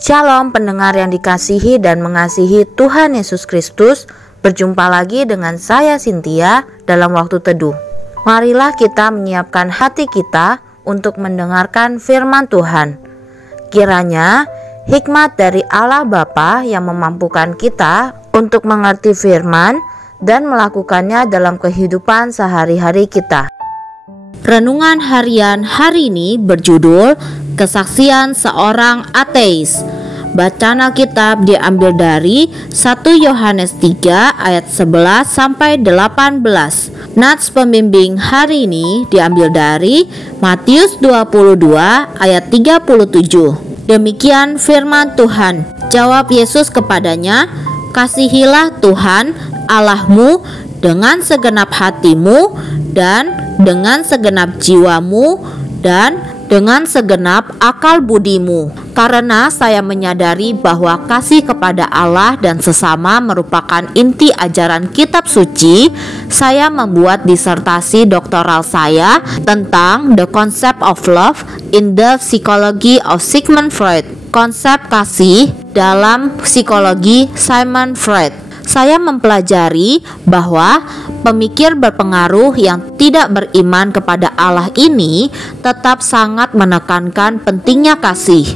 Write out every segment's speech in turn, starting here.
Shalom pendengar yang dikasihi dan mengasihi Tuhan Yesus Kristus. Berjumpa lagi dengan saya Cynthia dalam waktu teduh. Marilah kita menyiapkan hati kita untuk mendengarkan firman Tuhan. Kiranya hikmat dari Allah Bapa yang memampukan kita untuk mengerti firman dan melakukannya dalam kehidupan sehari-hari kita. Renungan harian hari ini berjudul Kesaksian Seorang Ateis. Bacaan Alkitab diambil dari 1 Yohanes 3 ayat 11 sampai 18. Nats pembimbing hari ini diambil dari Matius 22 ayat 37. Demikian firman Tuhan. Jawab Yesus kepadanya, "Kasihilah Tuhan Allahmu dengan segenap hatimu dan dengan segenap jiwamu dan dengan segenap akal budimu." Karena saya menyadari bahwa kasih kepada Allah dan sesama merupakan inti ajaran kitab suci, saya membuat disertasi doktoral saya tentang The Concept of Love in the Psychology of Sigmund Freud. Konsep kasih dalam psikologi Sigmund Freud. Saya mempelajari bahwa pemikir berpengaruh yang tidak beriman kepada Allah ini tetap sangat menekankan pentingnya kasih.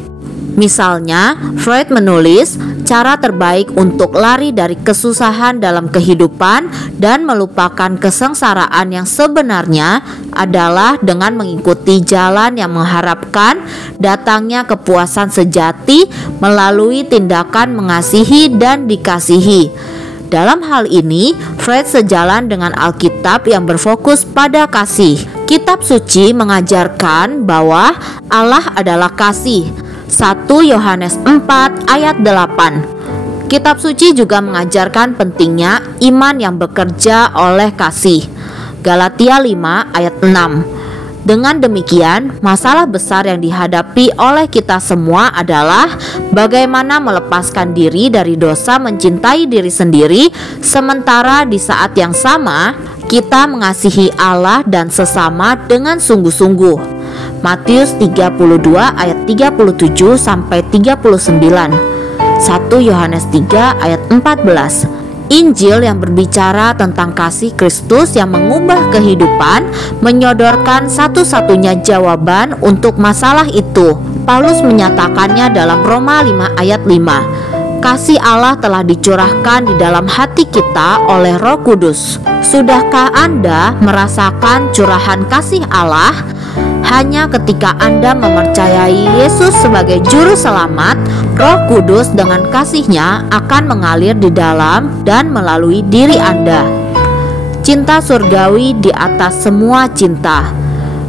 Misalnya, Freud menulis, cara terbaik untuk lari dari kesusahan dalam kehidupan dan melupakan kesengsaraan yang sebenarnya adalah dengan mengikuti jalan yang mengharapkan datangnya kepuasan sejati melalui tindakan mengasihi dan dikasihi. Dalam hal ini, Freud sejalan dengan Alkitab yang berfokus pada kasih. Kitab suci mengajarkan bahwa Allah adalah kasih. 1 Yohanes 4 ayat 8. Kitab suci juga mengajarkan pentingnya iman yang bekerja oleh kasih. Galatia 5 ayat 6. Dengan demikian, masalah besar yang dihadapi oleh kita semua adalah bagaimana melepaskan diri dari dosa mencintai diri sendiri, sementara di saat yang sama kita mengasihi Allah dan sesama dengan sungguh-sungguh. Matius 32 ayat 37 sampai 39. 1 Yohanes 3 ayat 14. Injil yang berbicara tentang kasih Kristus yang mengubah kehidupan menyodorkan satu-satunya jawaban untuk masalah itu. Paulus menyatakannya dalam Roma 5 ayat 5. Kasih Allah telah dicurahkan di dalam hati kita oleh Roh Kudus. Sudahkah Anda merasakan curahan kasih Allah? Hanya ketika Anda mempercayai Yesus sebagai juru selamat, Roh Kudus dengan kasih-Nya akan mengalir di dalam dan melalui diri Anda. Cinta surgawi di atas semua cinta.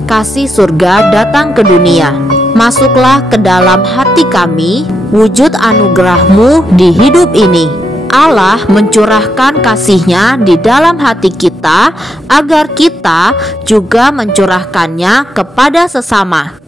Kasih surga datang ke dunia. Masuklah ke dalam hati kami, wujud anugerah-Mu di hidup ini. Allah mencurahkan kasih-Nya di dalam hati kita agar kita juga mencurahkannya kepada sesama.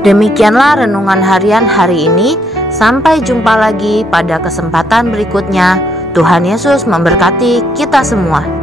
Demikianlah renungan harian hari ini. Sampai jumpa lagi pada kesempatan berikutnya. Tuhan Yesus memberkati kita semua.